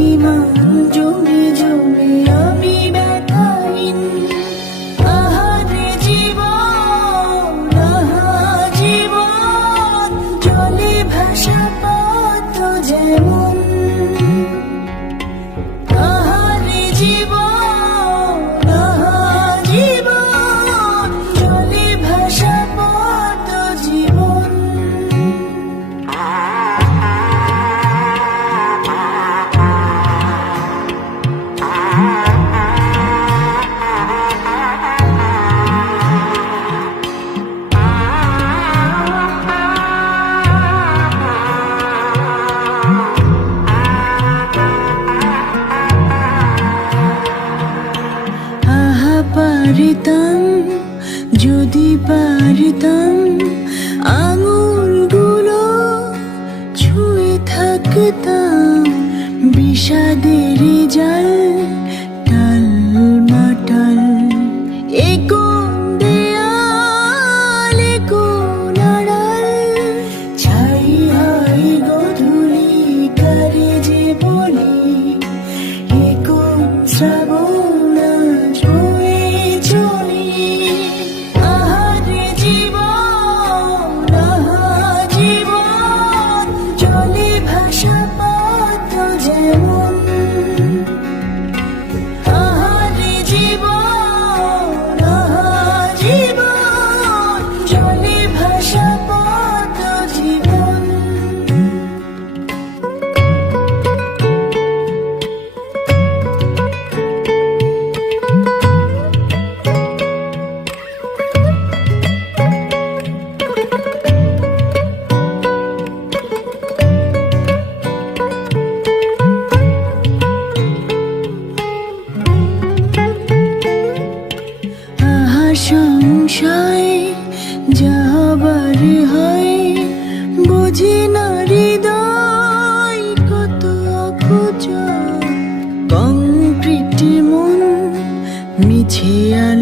অভিমান জমে জমে আমি ব্যথাহীন। আহারে জীবন, আহা জীবন, জলে ভাসা পদ্ম যেমন। আহারে জীবন, আহা জীবন, জলে ভাসা পদ্ম জীবন। পারিতাম যদি পারিতাম আঙুলগুলো ছুঁয়ে থাকতাম বিষাদের জাল টাল মাটাল। এ কোন দেয়াল, এ কোন আড়াল, ছাই হয় গধূলি কারে যে বলি। এ কোন শ্রাবণ সংশয় যাবার হয়, বুঝি না হৃদয় কত অপচয়। কংক্রিট মন মিছে আলো